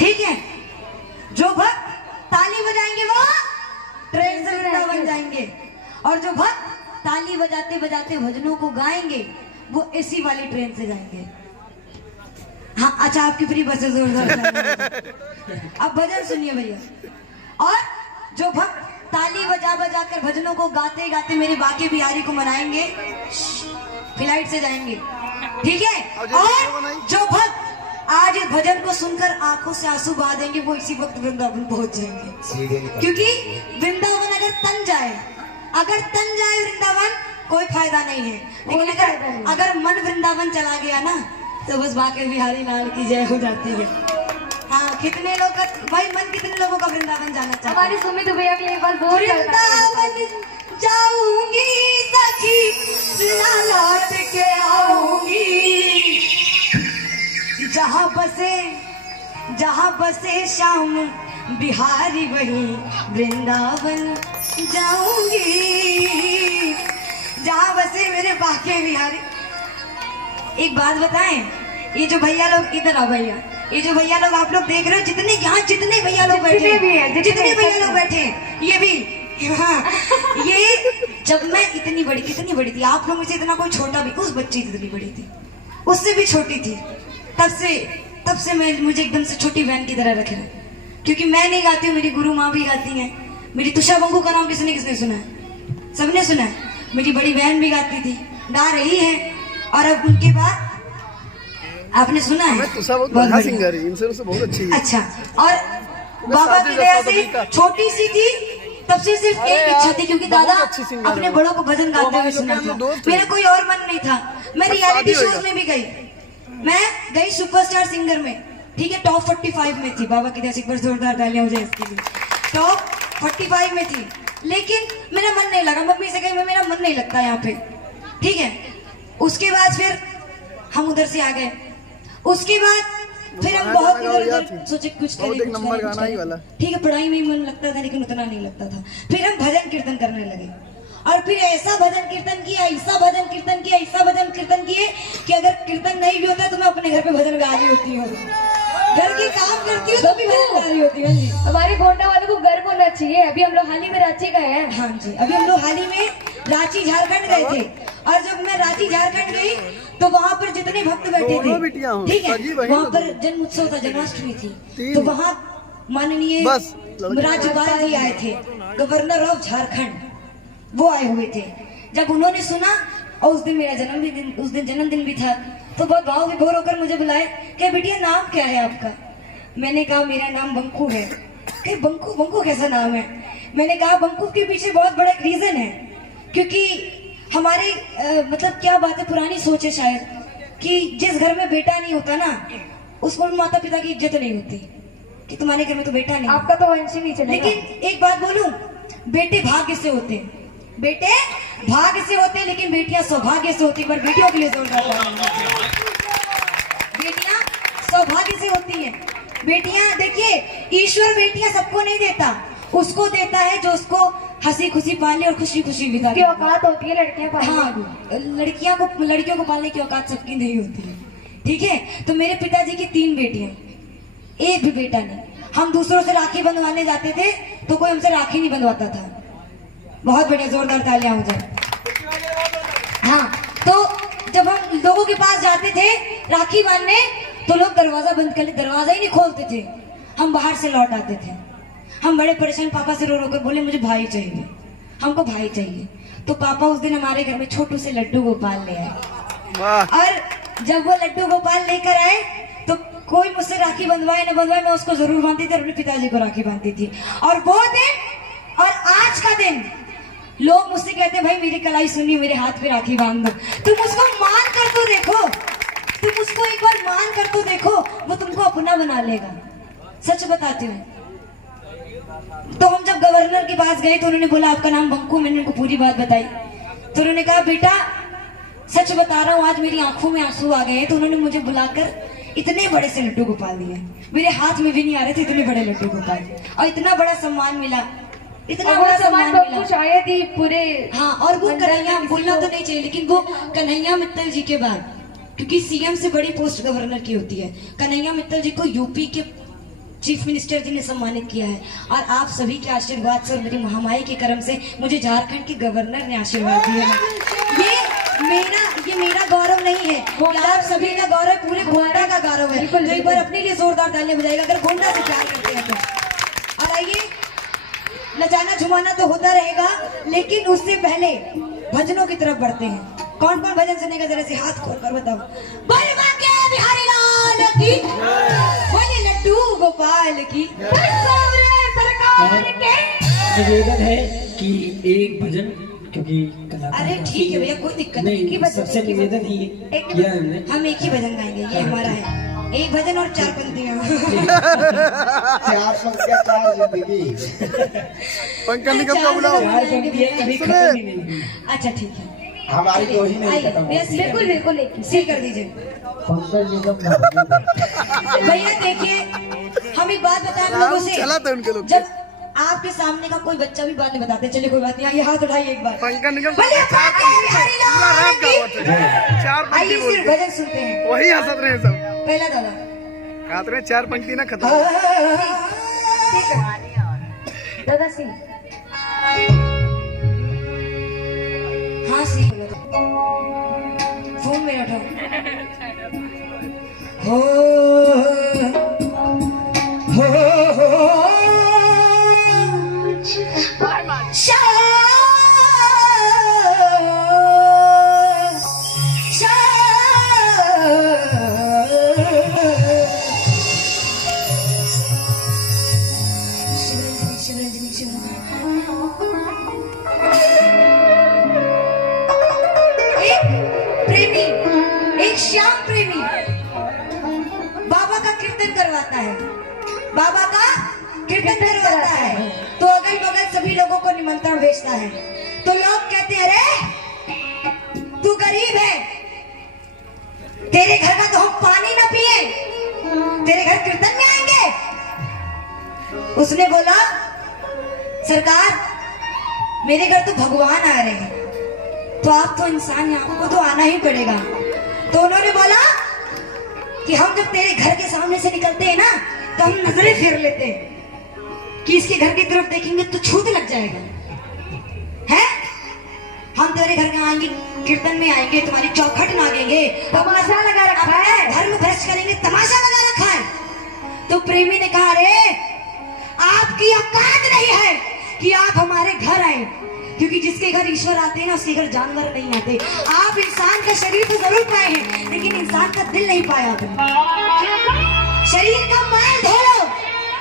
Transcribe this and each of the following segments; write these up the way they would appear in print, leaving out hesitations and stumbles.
ठीक है। जो भक्त ताली बजाएंगे वो ट्रेन से वृंदावन जाएंगे, और जो भक्त ताली बजाते बजाते भजनों को गाएंगे वो एसी वाली ट्रेन से जाएंगे। हाँ अच्छा, आपकी फ्री बस है जोरदार। अब भजन सुनिए भैया। और जो भक्त ताली बजा बजा कर भजनों को गाते गाते मेरे बाके बिहारी को मनाएंगे, फ्लाइट से जाएंगे, ठीक है। और जो भक्त आज इस भजन को सुनकर आंखों से आंसू बहा देंगे वो इसी वक्त वृंदावन पहुंच जाएंगे। क्योंकि वृंदावन अगर तन जाए वृंदावन कोई फायदा नहीं है, लेकिन अगर मन वृंदावन चला गया ना तो बस बाके बिहारी लाल की जय हो जाती है। हाँ, कितने लोग का भाई मन, कितने लोगों का वृंदावन जाना चाहते हैं? हमारी सुमित भैया के लिए एक बार बोल वृंदावन जाऊंगी सखी, लौट के आऊंगी, जहाँ बसे श्याम बिहारी वही वृंदावन जाऊंगी, जहाँ बसे मेरे बाके बिहारी। एक बात बताएं, ये जो भैया लोग इधर आओ भैया, ये जो भैया लोग आप लोग देख रहे हो, जितने यहाँ जितने भैया लोग बैठे हैं, जितने भैया लोग बैठे हैं, ये भी हाँ, ये जब मैं कितनी बड़ी थी, आप लोगों से इतना कोई छोटा भी, उस बच्ची इतनी बड़ी थी, उससे भी छोटी थी, तब से मैं मुझे एकदम से छोटी बहन की तरह रखे, क्योंकि मैं नहीं गाती हूँ, मेरी गुरु माँ भी गाती हैं। मेरी तुषा बंगू का नाम किसने सुना है? सबने सुना है। मेरी बड़ी बहन भी गाती थी, गा रही है, और अब उनके बाद आपने सुना है बहुत सिंगर है, इनसे बहुत अच्छी है। अच्छा, और बाबा की दया से छोटी सी थी तब से सिर्फ एक इच्छा थी, क्योंकि दादा अपने बड़ों को भजन गाते हुए सुना था। मेरा कोई और मन नहीं था। मैं रियलिटी शोज में भी गई, मैं गई सुपरस्टार सिंगर में, ठीक है, टॉप 45 में थी। बाबा की दया से एक बार जोरदार तालियां हो जाए इसके लिए। टॉप 45 में थी, लेकिन मेरा मन नहीं लगा। मम्मी से कही मेरा मन नहीं लगता यहाँ पे, ठीक है। उसके बाद फिर हम उधर से आ गए। उसके बाद फिर हम बहुत इधर सोचे कुछ करें, ठीक है, पढ़ाई में ही मन लगता था लेकिन उतना नहीं लगता था। फिर हम भजन कीर्तन करने लगे, और फिर ऐसा भजन कीर्तन किया, ऐसा भजन कीर्तन किया, ऐसा भजन कीर्तन किए कि अगर कीर्तन नहीं भी होता तो मैं अपने घर पे भजन गा रही होती हूँ, घर के काम करती हूँ तो भी भजन गा रही होती हूँ। हमारे गोंडा वालों को गर्व होना चाहिए। अभी हम लोग हाल ही में रांची गए हैं। हाँ जी, अभी हम लोग हाल ही में रांची झारखंड गए थे, और जब मैं रांची झारखंड गई तो वहाँ पर जितने भक्त बैठे थे, ठीक है, वहाँ पर जन्म उत्सव था, जन्माष्टमी थी, तो वहाँ माननीय राज्यपाल जी आए थे, गवर्नर ऑफ झारखंड, वो आए हुए थे। जब उन्होंने सुना, और उस दिन मेरा जन्मदिन भी था, तो बहुत भाव विभोर होकर मुझे बुलाए कि बिटिया नाम क्या है आपका? मैंने कहा मेरा नाम बंकू है। कि बंकू कैसा नाम है? मैंने कहा बंकू के पीछे बहुत बड़ा एक रीजन है, क्योंकि हमारे मतलब क्या बात है, पुरानी सोच है शायद, कि जिस घर में बेटा नहीं होता ना, उसको माता पिता की इज्जत नहीं होती, कि तुम्हारे घर में तो बेटा नहीं, आपका तो वंश ही नहीं चलेगा। लेकिन एक बात बोलूं, बेटे भाग्य से होते हैं, बेटे भाग्य से होते हैं, लेकिन बेटियां सौभाग्य से होती है। पर बेटियों के लिए जोरदार बेटियां सौभाग्य से होती हैं। बेटियां देखिए, ईश्वर बेटियां सबको नहीं देता, उसको देता है जो उसको हंसी खुशी पाले और खुशी खुशी बिता की औकात होती है लड़कियां पालने। हाँ, लड़कियों को पालने की औकात सबकी नहीं होती है, ठीक है। तो मेरे पिताजी की 3 बेटियां, एक भी बेटा नहीं। हम दूसरों से राखी बंधवाने जाते थे तो कोई हमसे राखी नहीं बंधवाता था। बहुत बढ़िया, जोरदार तालियां हो जाए। हाँ, तो जब हम लोगों के पास जाते थे राखी बांधने, तो लोग दरवाजा बंद कर, दरवाजा ही नहीं खोलते थे, हम बाहर से लौट आते थे। हम बड़े परेशान, पापा से रो रो कर बोले मुझे भाई चाहिए, हमको भाई चाहिए। तो पापा उस दिन हमारे घर में छोटू से लड्डू गोपाल ले आए, और जब वो लड्डू गोपाल लेकर आए तो कोई मुझसे राखी बंधवाए न बंधवाए, मैं उसको जरूर बांधती थी, अपने पिताजी को राखी बांधती थी। और वो दिन और आज का दिन लोग मुझसे कहते हैं भाई मेरी कलाई सुनी, मेरे हाथ पे राखी बांध दो। तुम उसको मान कर तो देखो, तुम उसको एक बार मान कर तो देखो, वो तुमको अपना बना लेगा। सच बताती हूँ। तो हम जब गवर्नर के पास गए तो उन्होंने बोला आपका नाम बंकू, मैंने उनको पूरी बात बताई। तो उन्होंने कहा बेटा सच बता रहा हूँ, आज मेरी आंखों में आंसू आ गए हैं। तो उन्होंने मुझे बुलाकर इतने बड़े से लड्डू गोपाल दिए, मेरे हाथ में भी नहीं आ रहे थे इतने बड़े लड्डू गोपाल, और इतना बड़ा सम्मान मिला, इतना बड़ा सम्मान मिला शायद ही पूरे। हाँ, और वो कन्हैया, बोलना तो नहीं चाहिए, लेकिन वो कन्हैया मित्तल जी के बाद, क्योंकि सीएम से बड़ी पोस्ट गवर्नर की होती है, कन्हैया मित्तल जी को यूपी के चीफ मिनिस्टर जी ने सम्मानित किया है, और आप सभी के आशीर्वाद से और मेरी महामाई के कर्म से मुझे झारखंड के गवर्नर ने आशीर्वाद दिया है। ये मेरा गौरव नहीं है, ये आप सभी का गौरव, पूरे गोंडा का गौरव है। तो एक बार अपने लिए जोरदार तालियां बजाएगा अगर गोंडा से प्यार करते हैं तो। और आइए, नचाना झुमाना तो होता रहेगा, लेकिन उससे पहले भजनों की तरफ बढ़ते हैं। कौन कौन भजन सुनेगा, जरा से हाथ खोल कर बताओ। बोले बांके बिहारी लाल की, बोले लड्डू गोपाल की, सरकार के। निवेदन है कि एक भजन, क्योंकि अरे ठीक है भैया, कोई दिक्कत नहीं, सबसे निवेदन ही किया है हमने। हम एक ही भजन गाएंगे, ये हमारा है। एक भजन और 4 पंक्तियां। 4 पंक्तियां 4 जिंदगी। पंकज निगम का बुलाओ। अच्छा ठीक है, हमारी तो ही नहीं खत्म होती है। बिल्कुल बिल्कुल, सी कर दीजिए पंकज निगम का भैया। देखिए, हम एक बात बताएं आप लोगों से, चला था उनके लोग। जब आपके सामने का कोई बच्चा भी बात नहीं बताते, चलिए कोई बात नहीं, आइए हाथ उठाइए एक बार। पंकज निगम बोले बांके बिहारी लाल की। 4 पंक्ति आइए बोल सिर्फ भजन सुनते हैं। वही हंसत रहे सब। पहला दादा गाते रहे 4 पंक्ति ना खत्म। ठीक है दादा सिंह। हाँ सी फोन मेरा उठाओ। हो श्याम प्रेमी बाबा का कीर्तन करवाता है, बाबा का कीर्तन करवाता है, तो अगल बगल सभी लोगों को निमंत्रण भेजता है। तो लोग कहते हैं, अरे तू गरीब है, तेरे घर का तो हम पानी ना पिए, तेरे घर कीर्तन में आएंगे। उसने बोला, सरकार मेरे घर तो भगवान आ रहे हैं, तो आप तो इंसान हैं, आपको तो आना ही पड़ेगा। तो उन्होंने बोला कि हम जब तेरे घर के सामने से निकलते हैं ना, तो हम नजरें फेर लेते हैं कि इसके घर की तरफ देखेंगे तो छूत लग जाएगा है। हम तेरे घर में आएंगे, कीर्तन में आएंगे, तुम्हारी चौखट नागेंगे, तमाशा लगा रखा है, धर्म भ्रष्ट करेंगे, तमाशा लगा रखा है। तो प्रेमी ने कहा, अरे आपकी औकात नहीं है कि आप हमारे घर आए, क्योंकि जिसके घर ईश्वर आते हैं ना, उसके घर जानवर नहीं आते। आप इंसान का शरीर तो जरूर पाए हैं, लेकिन इंसान का दिल नहीं पाया आपने। शरीर का माल धो लो,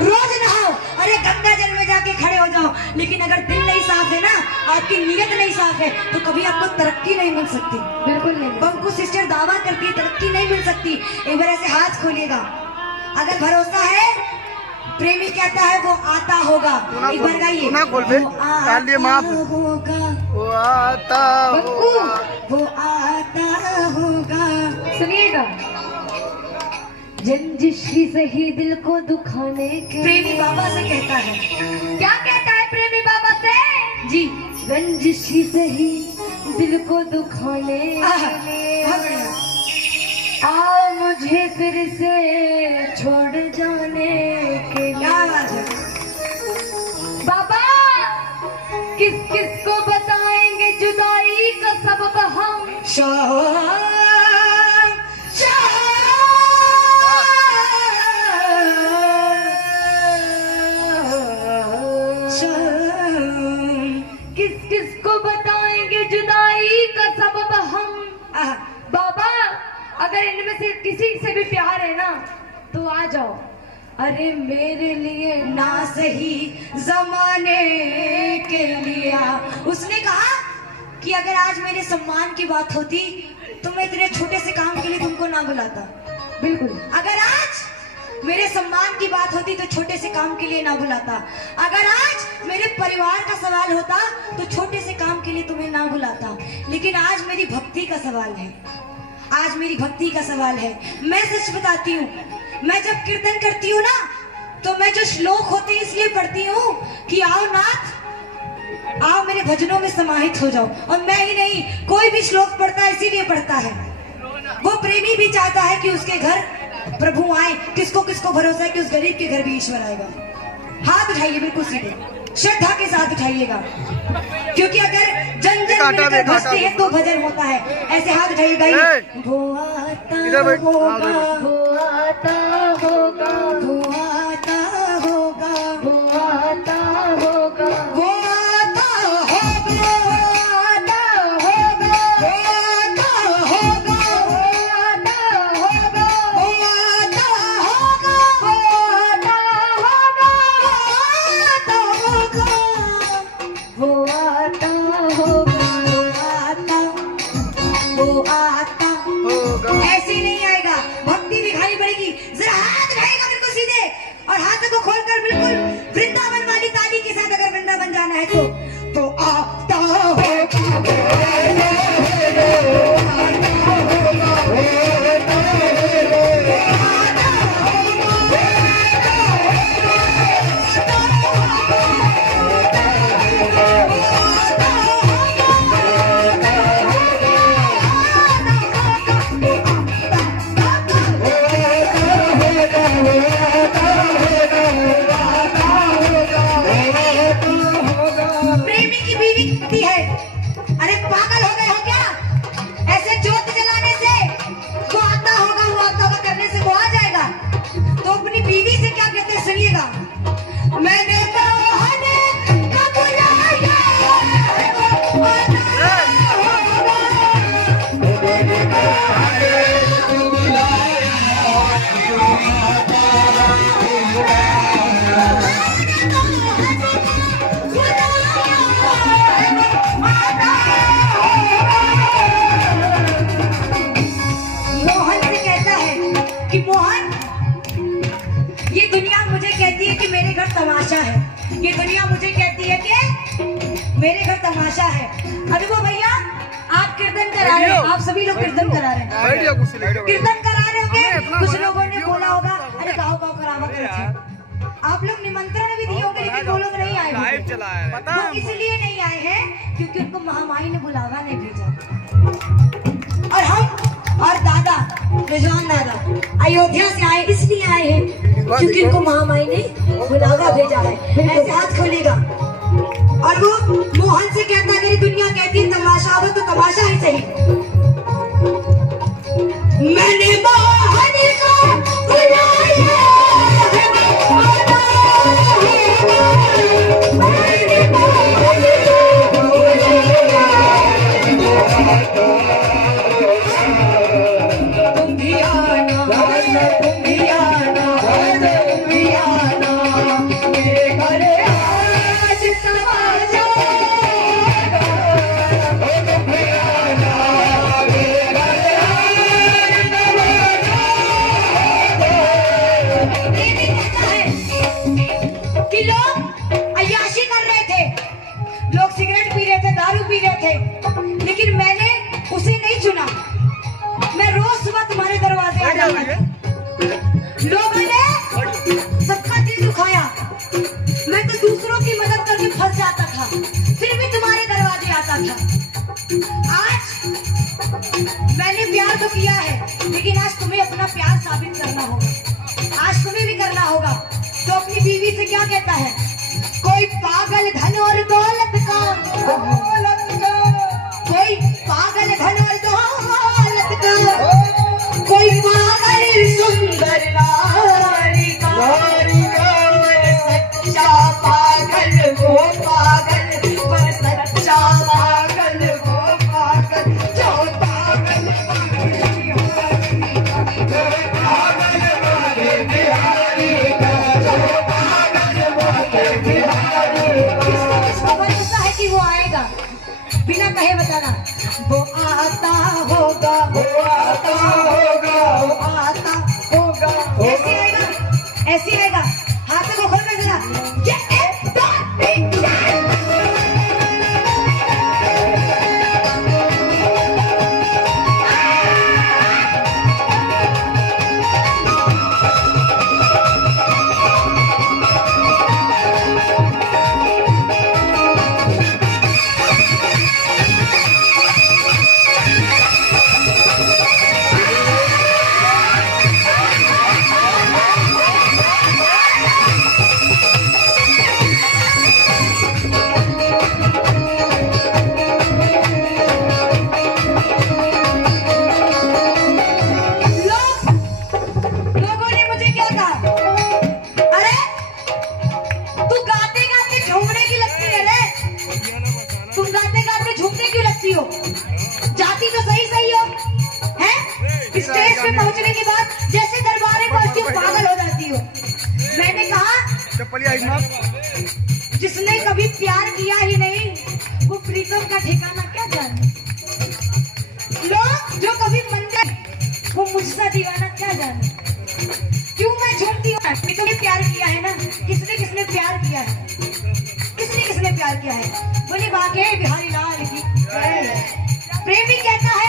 रोज नहाओ, अरे गंगा जल में जाके खड़े हो जाओ, लेकिन अगर दिल नहीं साफ है ना, आपकी नीयत नहीं साफ है, तो कभी आपको तरक्की नहीं मिल सकती। बिल्कुल नहीं। बंकू सिस्टर दावा करती है तरक्की नहीं मिल सकती। एक बार ऐसे हाथ खोलिएगा, अगर भरोसा है, प्रेमी कहता है वो आता होगा। एक बार गाइए, वो आता होगा। सुनिएगा, रंजिश ही सही दिल को दुखाने के, प्रेमी बाबा से कहता है। क्या कहता है प्रेमी बाबा से जी? रंजिश ही सही दिल को दुखाने आओ मुझे फिर से छोड़ जाने के लिए। बाबा किस किस को बताएंगे जुदाई का सबब हम? किस किस को बताएंगे जुदाई का सबब हम? बाबा अगर इनमें से किसी से भी प्यार है ना, तो आ जाओ। अरे मेरे लिए ना सही जमाने के लिए। उसने कहा कि अगर आज मेरे सम्मान की बात होती, तो मैं इतने छोटे से काम के लिए तुमको ना बुलाता। बिल्कुल, अगर आज मेरे सम्मान की बात होती तो छोटे से काम के लिए ना बुलाता। अगर आज मेरे परिवार का सवाल होता तो छोटे से काम के लिए तुम्हें ना बुलाता। लेकिन आज मेरी भक्ति का सवाल है, आज मेरी भक्ति का सवाल है। मैं सच बताती हूँ, मैं जब कीर्तन करती हूँ ना, तो मैं जो श्लोक होते हैं इसलिए पढ़ती हूँ कि आओ नाथ, आओ मेरे भजनों में समाहित हो जाओ। और मैं ही नहीं, कोई भी श्लोक पढ़ता है इसीलिए पढ़ता है। वो प्रेमी भी चाहता है कि उसके घर प्रभु आए, किसको किसको भरोसा है कि उस गरीब के घर भी ईश्वर आएगा। हाथ उठाइए बिल्कुल सीधे, श्रद्धा के साथ उठाइएगा, क्योंकि अगर जन जन मिलकर भजते हैं तो भजन होता है। ऐसे हाथ उठाइएगा ही। वो आता इधर बैठ। होगा, वो आता होगा, वो आता होगा, वो आता होगा, वो आता होगा, आता होगा, वो आता होगा, आता होगा, वो आता होगा, वो आता होगा, वो आता होगा, वो आता होगा। ऐसे ही नहीं आएगा, भक्ति दिखानी पड़ेगी। जरा हाथ उठाएगा बिल्कुल सीधे और हाथों को खोलकर बिल्कुल वृंदावन वाली ताली के साथ अगर वृंदावन जाना है तो आता होगा। प्रेमी की बीवी कहती है, अरे पागल हो गए हो क्या? ऐसे ज्योत जलाने से वो आता होगा करने से वो आ जाएगा। तो अपनी बीवी से क्या कहते हैं सुनिएगा। मैंने बहाने का बुलाया, वो मोहन से कहता है कि मोहन, ये दुनिया मुझे कहती है कि मेरे घर तमाशा है, ये दुनिया मुझे कहती है कि मेरे घर तमाशा है। अभी वो भैया आप कीर्तन करा रहे हैं, आप सभी लोग कीर्तन करा रहे हैं, बैठ जाओ कुर्सी लेके। कीर्तन करा रहे होंगे। इतना कुछ बड़ा लोगों ने वीडियो बोला बना होगा, होगा। अरे गाओ गाओ करावत रखिए। आप लोग निमंत्रण भी दिए होंगे लेकिन वो लोग नहीं आए लाइव होंगे। चला है पता वो है हमको। इसलिए नहीं आए हैं क्योंकि उनको महामाई ने बुलावा नहीं भेजा। और हम और दादा रिजवान दादा अयोध्या से आए, इसलिए आए हैं क्योंकि उनको महामाई ने बुलावा भेजा है। ऐसे हाथ खोलेगा और वो मोहन से कहता है, अगर ये दुनिया कहती है तमाशा हो तो तमाशा ही सही। मैंने मोहन को बुलाया, मैंने मोहन को बुलाया, तुम भी आना, तुम भी आना, तुम भी आना मेरे घर आज तमाशा होगा। तुम भी आना मेरे घर आज तमाशा होगा। ये भी कहता है कि लोग अय्याशी कर रहे थे, लोग सिगरेट पी रहे थे, दारू पी रहे थे, लेकिन मैंने उसे नहीं चुना। मैं रोज सुबह तुम्हारे दरवाजे आ जाता था। लोगों ने सबका दिल दुखाया, मैं तो दूसरों की मदद करके फंस जाता था, फिर भी तुम्हारे दरवाजे आता था। आज मैंने प्यार तो किया है, लेकिन आज तुम्हें अपना प्यार साबित करना होगा। आज तुम्हें भी करना होगा। तो अपनी बीवी से क्या कहता है, कोई पागल धन और दौलत का, कोई पागल धन और दौलत का, कोई पागल सुंदर नारी का, पर सच्चा पागल वो पागल, पर सच्चा पागल वो पागल, जो पागल किसको भरोसा है कि वो आएगा बिना कहे बताना। वो आता होगा, वो आता होगा, वो आता होगा। ऐसे आएगा, ऐसे आएगा। हाथों को खोलकर जरा, ये एक दो तीन चार। में पहुंचने के बाद जैसे दरबार में पहुंचती हूँ पागल हो जाती हो। मैंने कहा चप्पलिया हिम्मत। जिसने कभी प्यार किया ही नहीं वो प्रीतम का ठिकाना क्या जाने। लोग जो कभी मंदिर वो मुझसे दीवाना क्या जाने। क्यों मैं झूमती हूँ? प्रीतम ने प्यार किया है ना। किसने किसने प्यार किया है? किसने किसने प्यार किया है? बोले बाके बिहारी लाल की। प्रेमी कहता है